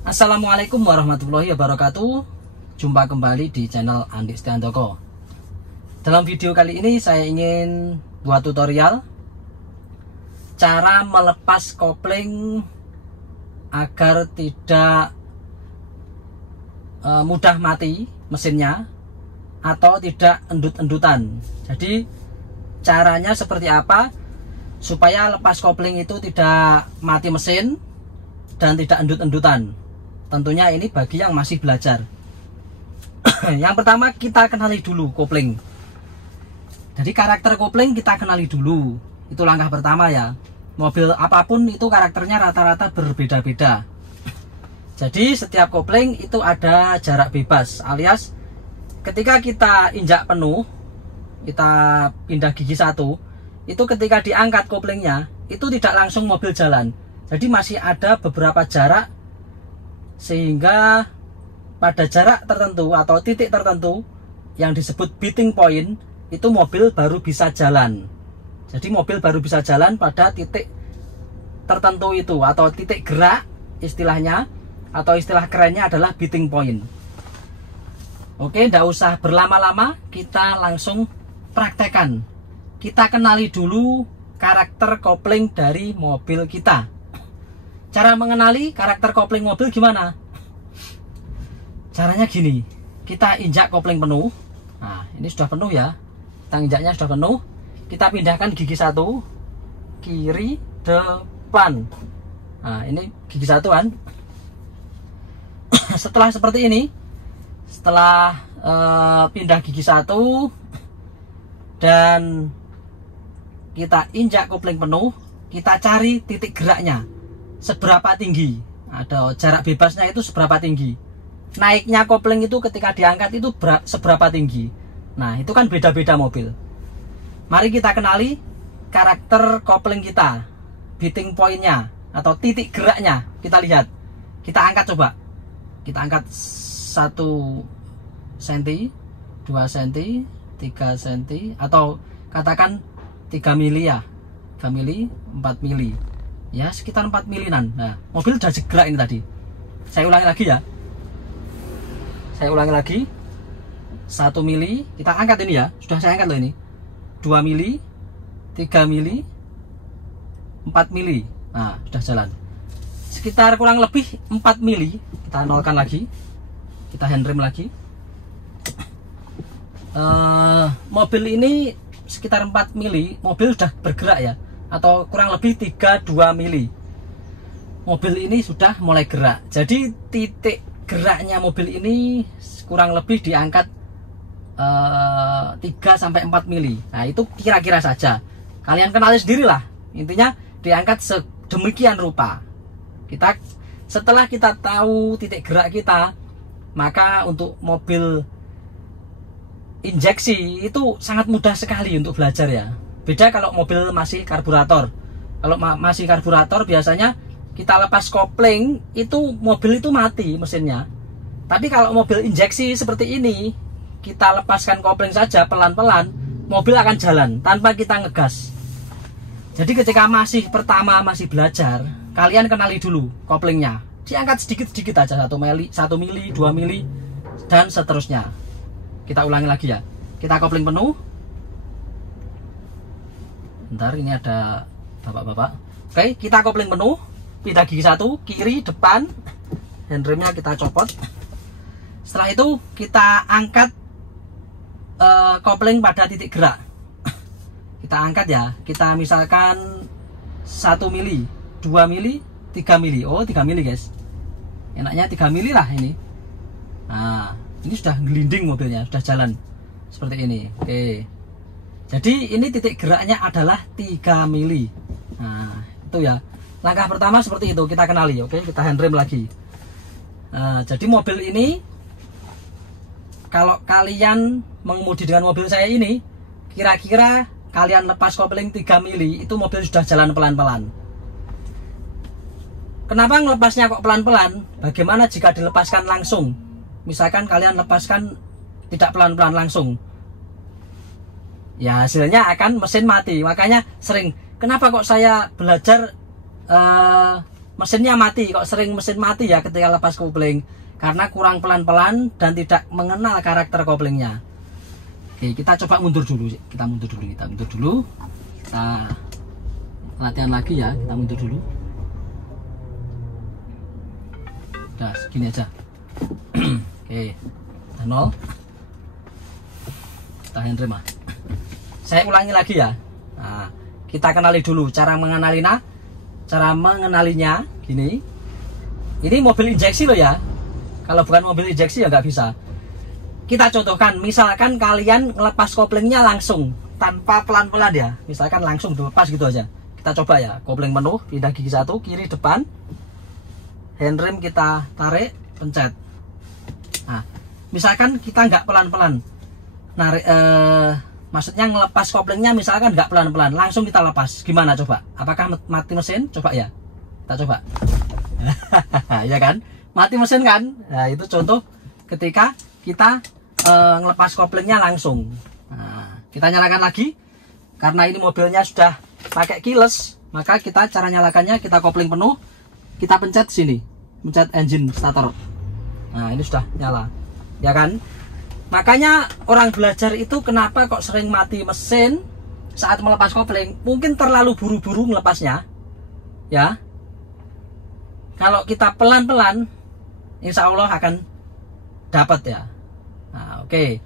Assalamualaikum warahmatullahi wabarakatuh. Jumpa kembali di channel Andi Setiantoko. Dalam video kali ini saya ingin buat tutorial cara melepas kopling agar tidak mudah mati mesinnya atau tidak endut-endutan. Jadi caranya seperti apa supaya lepas kopling itu tidak mati mesin dan tidak endut-endutan. Tentunya ini bagi yang masih belajar. Yang pertama kita kenali dulu kopling. Jadi karakter kopling kita kenali dulu. Itu langkah pertama ya. Mobil apapun itu karakternya rata-rata berbeda-beda. Jadi setiap kopling itu ada jarak bebas, alias ketika kita injak penuh, kita pindah gigi satu, itu ketika diangkat koplingnya itu tidak langsung mobil jalan. Jadi masih ada beberapa jarak, sehingga pada jarak tertentu atau titik tertentu yang disebut beating point itu mobil baru bisa jalan. Jadi mobil baru bisa jalan pada titik tertentu itu, atau titik gerak istilahnya, atau istilah kerennya adalah beating point. Oke, tidak usah berlama-lama, kita langsung praktekkan. Kita kenali dulu karakter kopling dari mobil kita. Cara mengenali karakter kopling mobil gimana? Caranya gini, kita injak kopling penuh. Nah, ini sudah penuh ya. Kita injaknya sudah penuh. Kita pindahkan gigi satu, kiri, depan. Nah, ini gigi satu kan. Setelah seperti ini, setelah pindah gigi satu dan kita injak kopling penuh, kita cari titik geraknya. Seberapa tinggi, ada jarak bebasnya itu seberapa tinggi, naiknya kopling itu ketika diangkat itu seberapa tinggi. Nah, itu kan beda-beda mobil. Mari kita kenali karakter kopling kita, beating pointnya atau titik geraknya. Kita lihat, kita angkat, coba kita angkat 1 cm, 2 cm, 3 cm, atau katakan 3 mili ya, 3 mili, 4 mili ya, sekitar 4 milinan. Nah, mobil udah jegerak ini tadi. Saya ulangi lagi ya. Saya ulangi lagi. 1 mili, kita angkat ini ya. Sudah saya angkat loh ini. 2 mili, 3 mili, 4 mili. Nah, sudah jalan. Sekitar kurang lebih 4 mili. Kita nolkan lagi. Kita handrem lagi. Mobil ini sekitar 4 mili, mobil sudah bergerak ya, atau kurang lebih 32 mili. Mobil ini sudah mulai gerak. Jadi titik geraknya mobil ini kurang lebih diangkat 3-4 mili. Nah, itu kira-kira saja. Kalian kenali sendirilah. Intinya diangkat sedemikian rupa. Setelah kita tahu titik gerak kita, maka untuk mobil injeksi itu sangat mudah sekali untuk belajar ya. Beda kalau mobil masih karburator. Kalau masih karburator biasanya kita lepas kopling itu mobil itu mati mesinnya. Tapi kalau mobil injeksi seperti ini, kita lepaskan kopling saja pelan-pelan, mobil akan jalan tanpa kita ngegas. Jadi ketika masih belajar, kalian kenali dulu koplingnya. Diangkat sedikit-sedikit aja, 1 mili, 2 mili, dan seterusnya. Kita ulangi lagi ya. Kita kopling penuh. Bentar, ini ada bapak-bapak. Oke, kita kopling penuh, pindah gigi satu, kiri, depan, handremnya kita copot. Setelah itu kita angkat kopling pada titik gerak. Kita angkat ya, kita misalkan 1 mili, 2 mili, 3 mili. Oh, 3 mili guys. Enaknya 3 mili lah ini. Nah, ini sudah gelinding mobilnya, sudah jalan seperti ini. Oke. Jadi ini titik geraknya adalah 3 mili. Nah, itu ya. Langkah pertama seperti itu, kita kenali. Oke, kita handrem lagi. Nah, jadi mobil ini, kalau kalian mengemudi dengan mobil saya ini, kira-kira kalian lepas kopling 3 mili, itu mobil sudah jalan pelan-pelan. Kenapa ngelepasnya kok pelan-pelan? Bagaimana jika dilepaskan langsung? Misalkan kalian lepaskan tidak pelan-pelan langsung, ya hasilnya akan mesin mati. Makanya sering, kenapa kok saya belajar mesinnya mati. Kok sering mesin mati ya ketika lepas kopling? Karena kurang pelan-pelan dan tidak mengenal karakter koplingnya. Oke, kita coba mundur dulu. Kita mundur dulu. Kita latihan lagi ya. Kita mundur dulu. Udah segini aja. Oke, udah 0. Kita handrem. Saya ulangi lagi ya. Nah, kita kenali dulu cara mengenalinya. Cara mengenalinya gini. Ini mobil injeksi loh ya. Kalau bukan mobil injeksi ya nggak bisa. Kita contohkan, misalkan kalian ngelepas koplingnya langsung tanpa pelan-pelan ya. Misalkan langsung dilepas gitu aja. Kita coba ya, kopling penuh, pindah gigi 1, kiri depan. Handrem kita tarik, pencet. Nah, misalkan kita nggak pelan-pelan. Narik maksudnya ngelepas koplingnya misalkan nggak pelan-pelan, langsung kita lepas. Gimana coba? Apakah mati mesin? Coba ya. Kita coba. Ya kan? Mati mesin kan? Nah, itu contoh ketika kita ngelepas koplingnya langsung. Nah, kita nyalakan lagi. Karena ini mobilnya sudah pakai keyless, maka kita cara nyalakannya kita kopling penuh, kita pencet sini, pencet engine starter. Nah, ini sudah nyala. Ya kan? Makanya orang belajar itu kenapa kok sering mati mesin saat melepas kopling? Mungkin terlalu buru-buru melepasnya. Ya. Kalau kita pelan-pelan, insya Allah akan dapat ya. Nah, oke.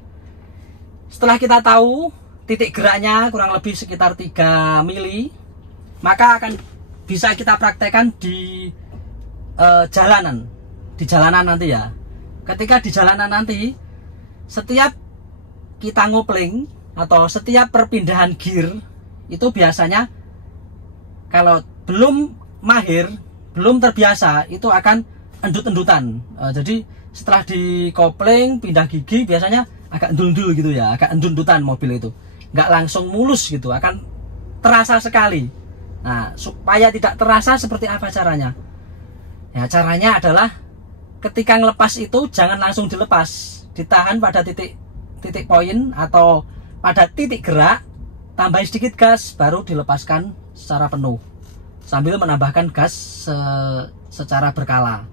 Setelah kita tahu titik geraknya kurang lebih sekitar 3 mili, maka akan bisa kita praktekkan di jalanan. Di jalanan nanti ya. Ketika di jalanan nanti, setiap kita ngopling atau setiap perpindahan gear itu biasanya kalau belum mahir, belum terbiasa, itu akan endut-endutan. Jadi setelah dikopling pindah gigi biasanya agak endul-endul gitu ya, agak endut-endutan mobil itu, nggak langsung mulus gitu, akan terasa sekali. Nah, supaya tidak terasa seperti apa caranya? Ya, caranya adalah ketika ngelepas itu jangan langsung dilepas, ditahan pada titik poin atau pada titik gerak, tambahin sedikit gas, baru dilepaskan secara penuh sambil menambahkan gas secara berkala.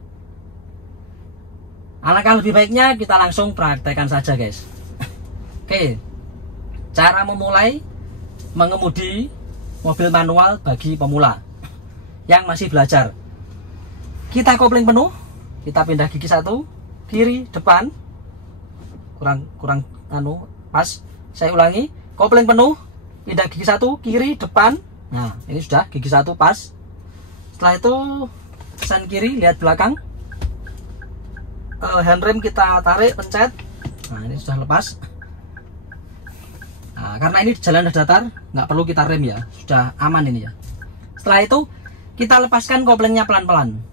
Alangkah lebih baiknya kita langsung praktekkan saja guys. Oke, cara memulai mengemudi mobil manual bagi pemula yang masih belajar. Kita kopling penuh, kita pindah gigi 1, kiri depan, kurang pas. Saya ulangi, kopling penuh, pindah gigi 1, kiri depan. Nah, ini sudah gigi 1 pas. Setelah itu sen kiri, lihat belakang. Handrem kita tarik, pencet. Nah, ini sudah lepas. Nah, karena ini jalan datar, nggak perlu kita rem ya, sudah aman ini ya. Setelah itu kita lepaskan koplingnya pelan-pelan.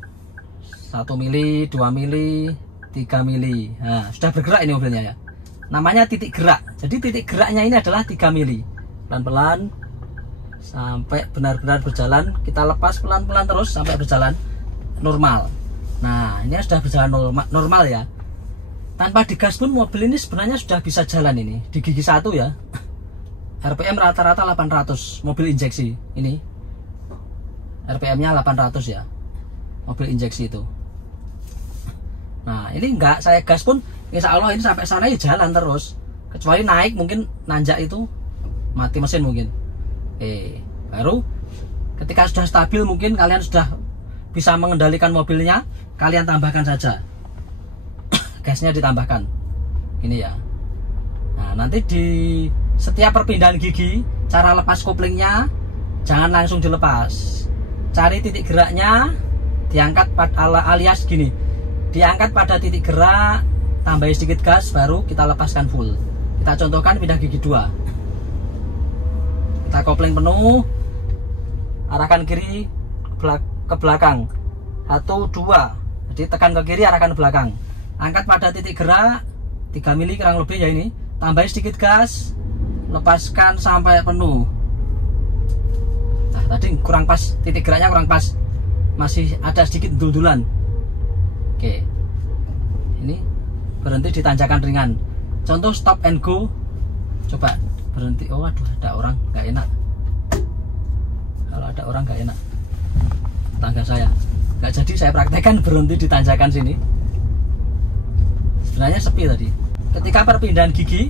1 mili, 2 mili, 3 mili. Nah, sudah bergerak ini mobilnya ya. Namanya titik gerak. Jadi titik geraknya ini adalah 3 mili. Pelan-pelan sampai benar-benar berjalan. Kita lepas pelan-pelan terus sampai berjalan normal. Nah, ini sudah berjalan normal ya. Tanpa digas pun mobil ini sebenarnya sudah bisa jalan ini. Di gigi 1 ya. RPM rata-rata 800 mobil injeksi ini. RPM-nya 800 ya. Mobil injeksi itu. Nah, ini enggak saya gas pun insya Allah ini sampai sana ya jalan terus. Kecuali naik mungkin nanjak itu mati mesin mungkin. Baru ketika sudah stabil mungkin kalian sudah bisa mengendalikan mobilnya, kalian tambahkan saja. Gasnya ditambahkan. Ini ya. Nah, nanti di setiap perpindahan gigi, cara lepas koplingnya jangan langsung dilepas. Cari titik geraknya, diangkat alias gini. Diangkat pada titik gerak, tambahin sedikit gas, baru kita lepaskan full. Kita contohkan pindah gigi 2. Kita kopling penuh, arahkan kiri ke belakang. 1, 2. Jadi tekan ke kiri, arahkan ke belakang. Angkat pada titik gerak 3 mili kurang lebih ya ini. Tambahin sedikit gas, lepaskan sampai penuh. Nah, tadi kurang pas, titik geraknya kurang pas. Masih ada sedikit dul-dulan. Oke. Ini berhenti di tanjakan ringan. Contoh stop and go. Coba berhenti. Oh, waduh, ada orang, nggak enak. Kalau ada orang nggak enak. Tangga saya nggak nggak jadi saya praktekkan, berhenti di tanjakan sini. Sebenarnya sepi tadi. Ketika perpindahan gigi,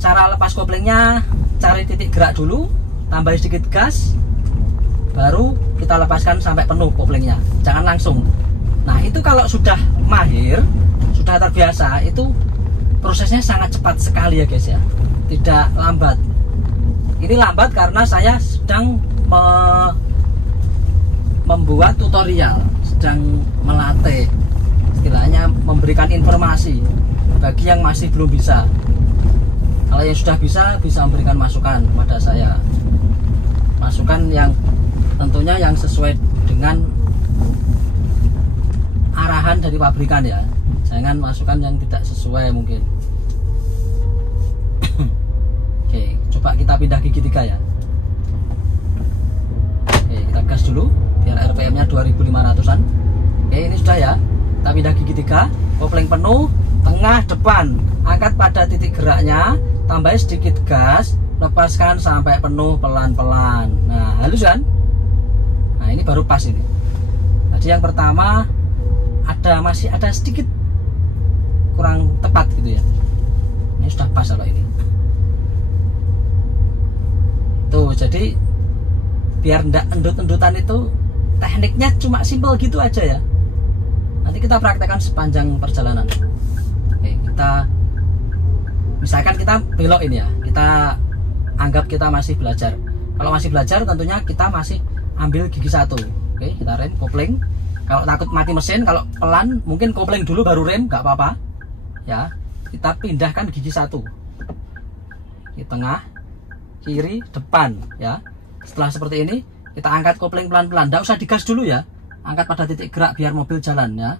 cara lepas koplingnya cari titik gerak dulu, tambah sedikit gas, baru kita lepaskan sampai penuh koplingnya, jangan langsung. Nah itu kalau sudah mahir, sudah terbiasa, itu prosesnya sangat cepat sekali ya guys ya, tidak lambat. Ini lambat karena saya sedang membuat tutorial, sedang melatih, istilahnya memberikan informasi bagi yang masih belum bisa. Kalau yang sudah bisa memberikan masukan kepada saya, masukan yang tentunya yang sesuai dengan arahan dari pabrikan ya, jangan masukan yang tidak sesuai mungkin. Oke, coba kita pindah gigi 3 ya. Oke, kita gas dulu biar RPM nya 2500an. Oke, ini sudah ya. Kita pindah gigi 3, kopling penuh, tengah, depan, angkat pada titik geraknya, tambah sedikit gas, lepaskan sampai penuh pelan-pelan. Nah, halus kan? Nah, ini baru pas ini. Tadi yang pertama masih ada sedikit kurang tepat gitu ya. Ini sudah pas kalau ini. Tuh, jadi biar ndak endut-endutan itu tekniknya cuma simpel gitu aja ya. Nanti kita praktekkan sepanjang perjalanan. Oke, misalkan kita belok ini ya, kita anggap kita masih belajar. Kalau masih belajar tentunya kita masih ambil gigi 1. Oke, kita rem, kopling. Kalau takut mati mesin, kalau pelan mungkin kopling dulu baru rem, nggak apa-apa ya. Kita pindahkan gigi 1 di tengah, kiri, depan ya. Setelah seperti ini kita angkat kopling pelan-pelan, tidak usah digas dulu ya, angkat pada titik gerak biar mobil jalan ya.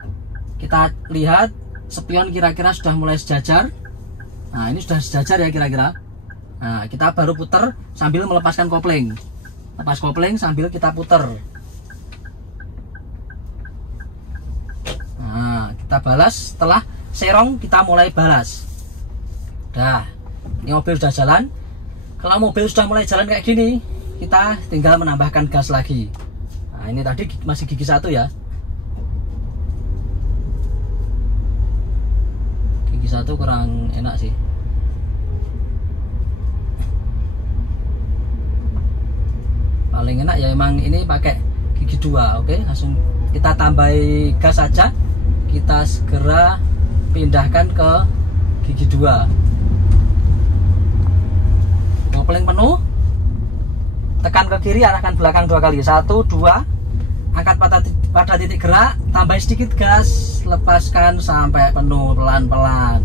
Kita lihat spion kira-kira sudah mulai sejajar. Nah ini sudah sejajar ya kira-kira. Nah kita baru putar sambil melepaskan kopling, lepas kopling sambil kita putar. Nah kita balas, setelah serong kita mulai balas. Dah, ini mobil sudah jalan. Kalau mobil sudah mulai jalan kayak gini, kita tinggal menambahkan gas lagi. Nah ini tadi masih gigi 1 ya. Gigi 1 kurang enak sih. Paling enak ya emang ini pakai gigi 2. Oke, langsung kita tambahi gas saja. Kita segera pindahkan ke gigi 2. Kopling penuh, tekan ke kiri, arahkan belakang 2 kali. 1, 2, angkat pada titik gerak, tambah sedikit gas, lepaskan sampai penuh pelan-pelan.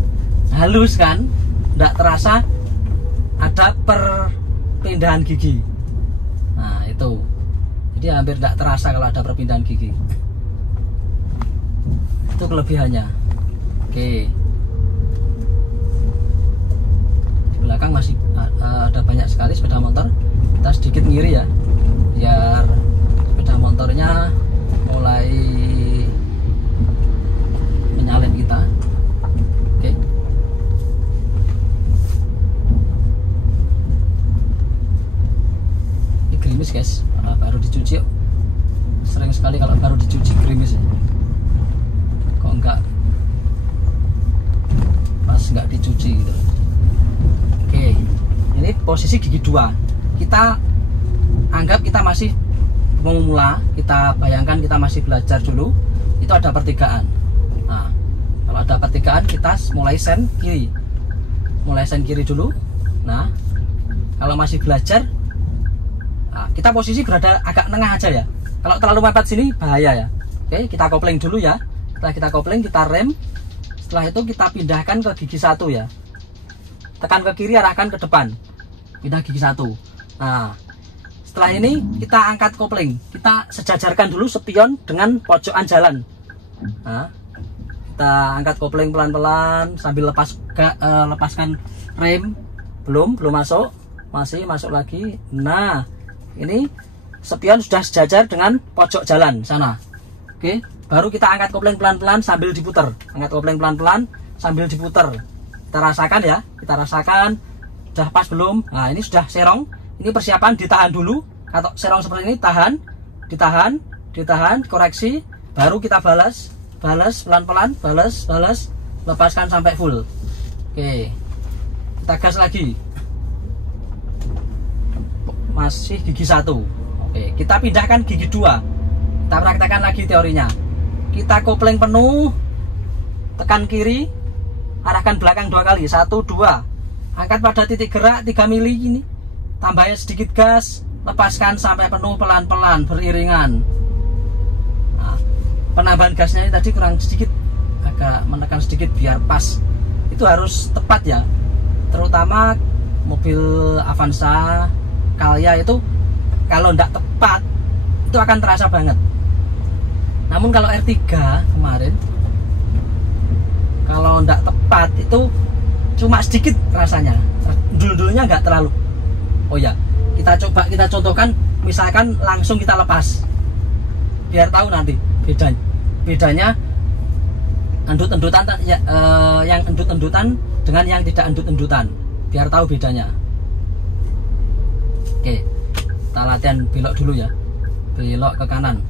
Halus kan? Tidak terasa ada perpindahan gigi. Nah itu, jadi hampir tidak terasa kalau ada perpindahan gigi. Itu kelebihannya. Oke, di belakang masih ada banyak sekali sepeda motor. Kita sedikit ngiri ya, biar sepeda motornya mulai menyalip kita. Oke. Ini gerimis guys, baru dicuci. Sering sekali kalau baru dicuci gerimis ya. Kok enggak pas enggak dicuci gitu. Oke, ini posisi gigi 2. Kita anggap kita masih memula, kita bayangkan kita masih belajar dulu. Itu ada pertigaan. Nah, kalau ada pertigaan kita mulai sen kiri. Mulai sen kiri dulu. Nah, kalau masih belajar, nah, kita posisi berada agak tengah aja ya. Kalau terlalu mepet sini bahaya ya. Oke, kita kopling dulu ya. Setelah kita kopling, kita rem. Setelah itu kita pindahkan ke gigi 1 ya. Tekan ke kiri, arahkan ke depan, pindah gigi 1. Nah setelah ini kita angkat kopling, kita sejajarkan dulu spion dengan pojokan jalan. Nah, kita angkat kopling pelan-pelan sambil lepaskan rem. Belum masuk, masih masuk lagi. Nah ini spion sudah sejajar dengan pojok jalan sana. Oke, baru kita angkat kopling pelan-pelan sambil diputar. Angkat kopling pelan-pelan sambil diputar. Kita rasakan ya, kita rasakan sudah pas belum. Nah ini sudah serong, ini persiapan ditahan dulu. Atau serong seperti ini, tahan, ditahan, koreksi. baru kita balas pelan-pelan, balas, lepaskan sampai full. Oke, kita gas lagi, masih gigi 1. Oke, kita pindahkan gigi 2. Kita praktekkan lagi teorinya. Kita kopling penuh, tekan kiri, arahkan belakang 2 kali, 1, 2, angkat pada titik gerak 3 mili ini, tambahnya sedikit gas, lepaskan sampai penuh pelan-pelan beriringan. Nah, penambahan gasnya ini tadi kurang sedikit, agak menekan sedikit biar pas. Itu harus tepat ya, terutama mobil Avanza, Calya itu kalau tidak tepat itu akan terasa banget. Namun kalau R3 kemarin kalau tidak tepat itu cuma sedikit rasanya, dulu-dulunya nggak terlalu. Oh ya, kita contohkan, misalkan langsung kita lepas biar tahu nanti bedanya endut-endutan ya, yang endut-endutan dengan yang tidak endut-endutan, biar tahu bedanya. Oke, kita latihan belok dulu ya, belok ke kanan.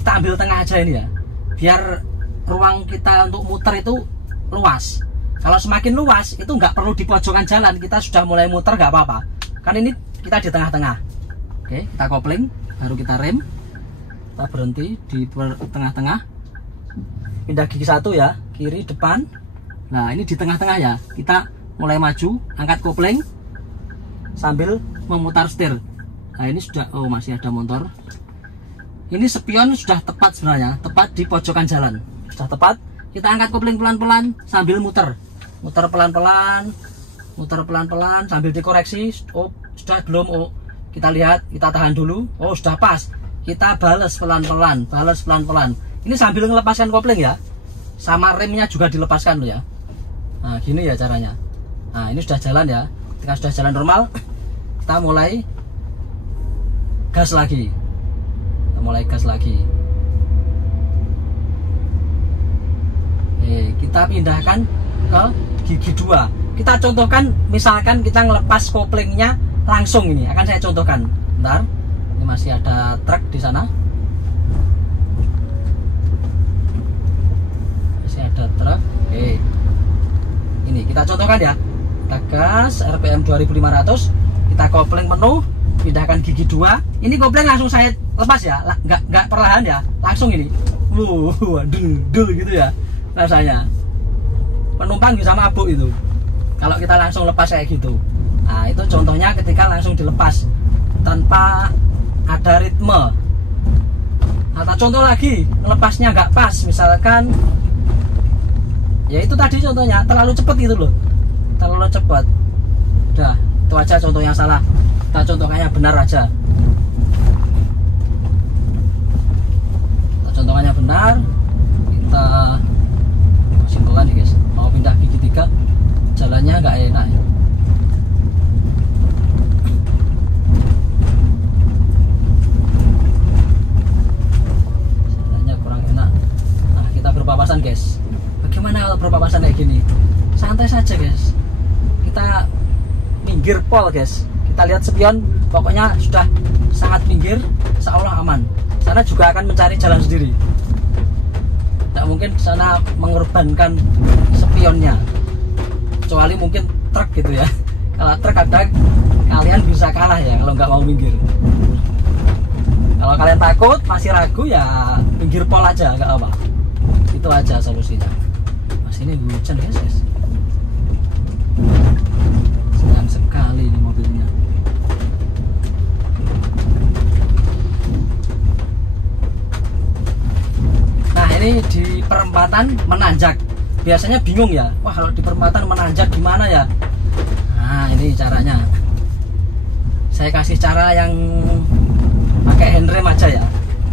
Kita ambil tengah aja ini ya, biar ruang kita untuk muter itu luas. Kalau semakin luas itu nggak perlu di pojokan jalan, kita sudah mulai muter nggak apa-apa, kan ini kita di tengah-tengah. Oke, kita kopling, baru kita rem, kita berhenti di tengah-tengah, pindah gigi 1 ya, kiri depan. Nah ini di tengah-tengah ya, kita mulai maju, angkat kopling sambil memutar setir. Nah ini sudah, oh masih ada motor. Ini spion sudah tepat sebenarnya, tepat di pojokan jalan, sudah tepat. Kita angkat kopling pelan-pelan sambil muter pelan-pelan, sambil dikoreksi. Oh sudah belum? Oh kita lihat, kita tahan dulu. Oh sudah pas, kita balas pelan-pelan, ini sambil melepaskan kopling ya, sama remnya juga dilepaskan loh ya. Nah gini ya caranya. Nah ini sudah jalan ya, ketika sudah jalan normal kita mulai gas lagi, kita pindahkan ke gigi 2. Kita contohkan, misalkan kita ngelepas koplingnya langsung, ini akan saya contohkan. Bentar, ini masih ada truk di sana, masih ada truk. Oke, ini kita contohkan ya, kita gas RPM 2500, kita kopling penuh, pindahkan gigi 2. Ini kopling langsung saya lepas ya, nggak perlahan ya, langsung ini. Waduh gitu ya rasanya. Penumpang bisa mabuk itu kalau kita langsung lepas kayak gitu. Nah itu contohnya ketika langsung dilepas tanpa ada ritme. Atau contoh lagi, lepasnya nggak pas, misalkan ya itu tadi contohnya terlalu cepat gitu loh, terlalu cepat. Udah, itu aja contohnya salah, kita contohnya benar aja. Kita contohnya benar, kita simpulkan ya guys. Mau pindah gigi 3 jalannya nggak enak ya. Jalannya kurang enak. Nah kita berpapasan guys. Bagaimana kalau berpapasan kayak gini? Santai saja guys, kita minggir pol guys, kita lihat spion, pokoknya sudah sangat minggir, seolah aman. Sana juga akan mencari jalan sendiri, tidak mungkin sana mengorbankan spionnya, kecuali mungkin truk gitu ya. Kalau truk kadang kalian bisa kalah ya kalau nggak mau minggir. Kalau kalian takut, masih ragu ya minggir pol aja, nggak apa. Itu aja solusinya. Mas ini hujan guys. Senang sekali ini mobilnya. Nah ini di perempatan menanjak, biasanya bingung ya, wah kalau di perempatan menanjak gimana ya. Nah ini caranya, saya kasih cara yang pakai handrem aja ya,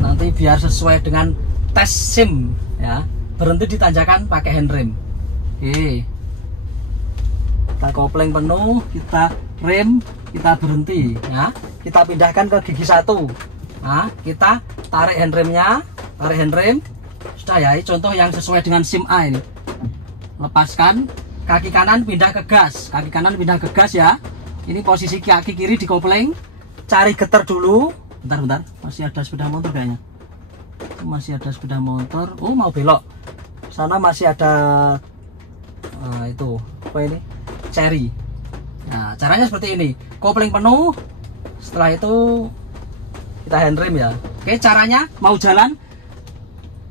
nanti biar sesuai dengan tes SIM ya. Berhenti di tanjakan pakai handrem. Oke, kita kopling penuh, kita rem, kita berhenti ya, kita pindahkan ke gigi 1. Nah kita tarik handremnya, tarik handrem. Sudah ya, ini contoh yang sesuai dengan SIM A ini. Lepaskan, kaki kanan pindah ke gas, kaki kanan pindah ke gas ya. Ini posisi kaki kiri di kopling, cari getar dulu. Bentar, masih ada sepeda motor kayaknya. masih ada sepeda motor. Oh, mau belok sana masih ada itu apa ini, Cherry. Nah, caranya seperti ini, kopling penuh, setelah itu kita handrem ya. Oke, caranya mau jalan,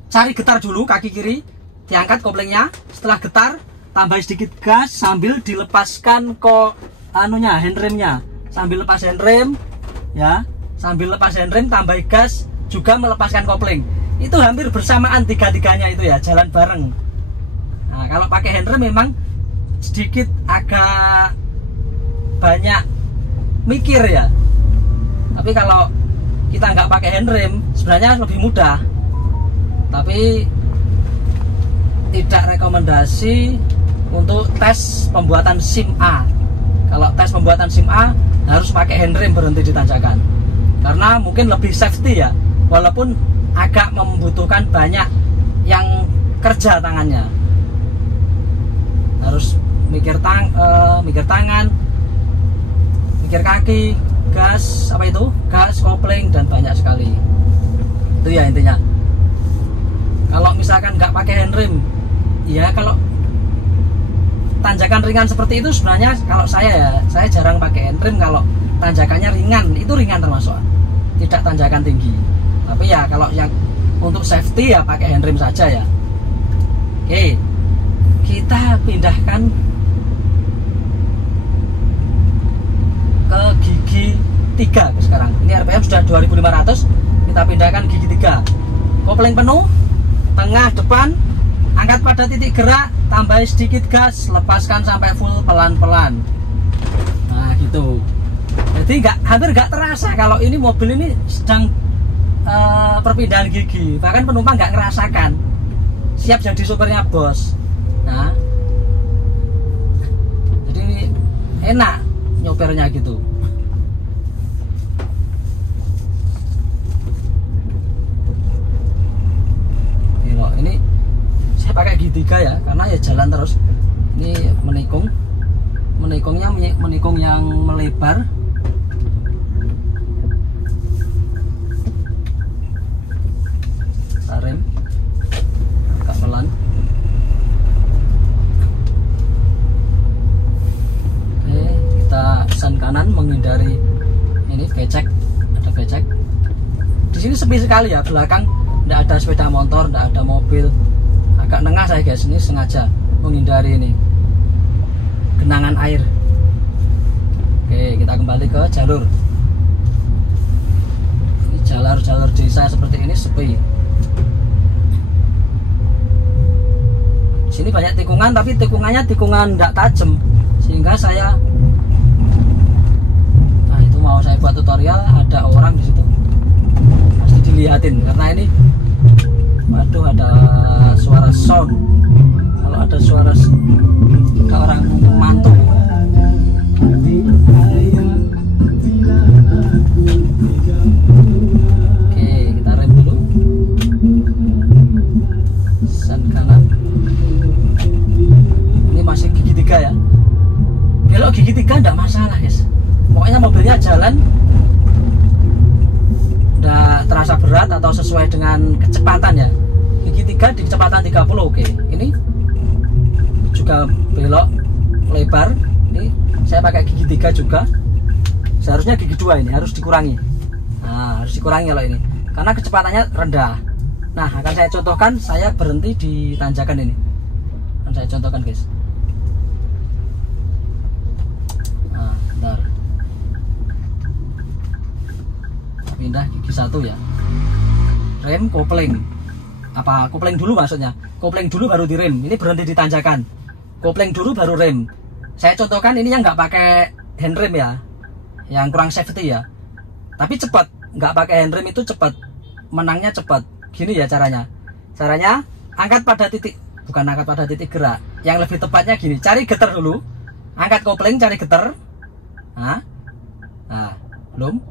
cari getar dulu kaki kiri, diangkat koplingnya, setelah getar tambah sedikit gas sambil dilepaskan handremnya, sambil lepas handrem ya, sambil lepas handrem tambah gas juga melepaskan kopling. Itu hampir bersamaan tiga-tiganya itu ya, jalan bareng. Nah, kalau pakai handrem memang sedikit agak banyak mikir ya, tapi kalau kita nggak pakai handrem sebenarnya lebih mudah, tapi tidak rekomendasi untuk tes pembuatan SIM A. Kalau tes pembuatan SIM A harus pakai handrem berhenti di tanjakan, karena mungkin lebih safety ya, walaupun agak membutuhkan banyak yang kerja tangannya, harus mikir tangan, mikir kaki, gas, gas, kopling, dan banyak sekali. Itu ya intinya. Kalau misalkan nggak pakai handrem ya, kalau tanjakan ringan seperti itu sebenarnya kalau saya jarang pakai handrem. Kalau tanjakannya ringan, itu ringan termasuk, tidak tanjakan tinggi. Tapi ya kalau yang untuk safety ya pakai handrem saja ya. Oke, kita pindahkan ke gigi 3 sekarang. Ini RPM sudah 2500, kita pindahkan gigi 3. Kopling penuh, tengah depan, angkat pada titik gerak, tambah sedikit gas, lepaskan sampai full pelan-pelan. Nah gitu. Jadi hampir nggak terasa kalau ini mobil ini sedang perpindahan gigi, bahkan penumpang nggak ngerasakan, siap jadi supirnya bos. Nah, jadi ini enak nyopirnya gitu. Ini saya pakai gigi 3 ya, karena ya jalan terus. Ini menikungnya menikung yang melebar. Rem agak pelan. Oke, kita sen kanan menghindari ini becek, ada becek. Di sini sepi sekali ya, belakang tidak ada sepeda motor, tidak ada mobil. Agak nengah saya guys, ini sengaja menghindari ini genangan air. Oke, kita kembali ke jalur. Ini jalur desa seperti ini sepi. Di sini banyak tikungan, tapi tikungannya tikungan tidak tajam, sehingga saya itu mau saya buat tutorial, ada orang di situ pasti dilihatin, karena ini waduh ada suara sound. Kalau ada suara ada orang mantuk. Oke, kita rem dulu, sen kanan. Ini masih gigi 3 ya. Kalau gigi 3 enggak masalah guys, pokoknya mobilnya jalan udah terasa berat atau sesuai dengan kecepatan ya. Gigi 3 di kecepatan 30. Oke, ini juga belok lebar. Ini saya pakai gigi 3 juga. Seharusnya gigi 2 ini harus dikurangi. Nah, harus dikurangi kalau ini, karena kecepatannya rendah. Nah, akan saya contohkan, saya berhenti di tanjakan ini. Akan saya contohkan guys. Nah, bentar. Pindah gigi 1 ya. Rem, kopling. Apa kopling dulu maksudnya? Kopling dulu baru direm. Ini berhenti di tanjakan. Kopling dulu baru rem. Saya contohkan ini yang nggak pakai handrem ya, yang kurang safety ya. Tapi cepat, nggak pakai handrem itu cepat. Menangnya cepat. Gini ya caranya. Caranya angkat pada titik, bukan angkat pada titik gerak. Yang lebih tepatnya gini. Cari getar dulu. Angkat kopling, cari getar. Nah, belum.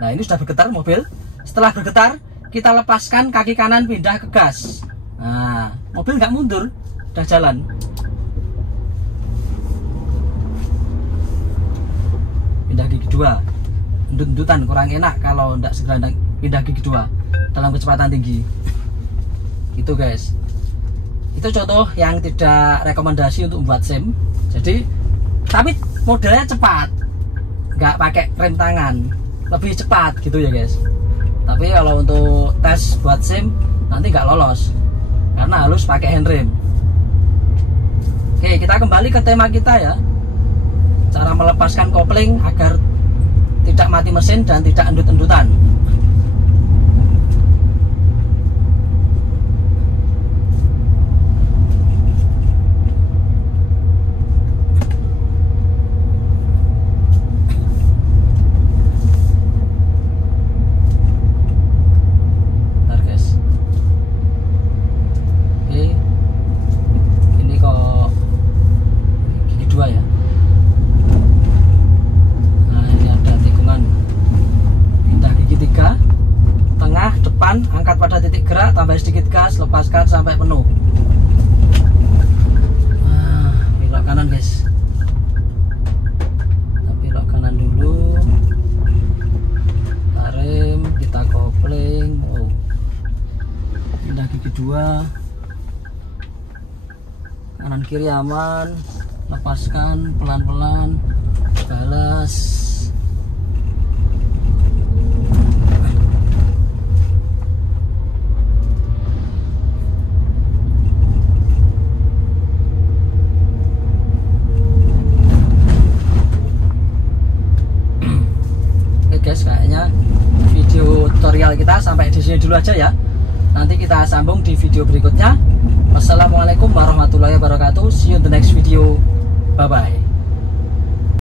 Nah, ini sudah bergetar mobil. Setelah bergetar, kita lepaskan kaki kanan, pindah ke gas. Nah, mobil nggak mundur, udah jalan. Pindah gigi 2. Endut-endutan kurang enak kalau tidak segera pindah gigi 2 dalam kecepatan tinggi. gitu guys. Itu contoh yang tidak rekomendasi untuk membuat SIM. Jadi tapi modelnya cepat, nggak pakai rem tangan, lebih cepat gitu ya guys. Tapi kalau untuk tes buat SIM nanti nggak lolos karena harus pakai handrem. Oke, kita kembali ke tema kita ya, cara melepaskan kopling agar tidak mati mesin dan tidak endut-endutan. Angkat pada titik gerak, tambah sedikit gas, lepaskan sampai penuh. Nah, belok kanan guys. Kita belok kanan dulu. Rem, kita kopling. Oh. Pindah gigi 2. Kanan kiri aman. Lepaskan pelan-pelan. Balas. Guys, kayaknya video tutorial kita sampai di sini dulu aja ya. Nanti kita sambung di video berikutnya. Wassalamualaikum warahmatullahi wabarakatuh. See you in the next video. Bye bye.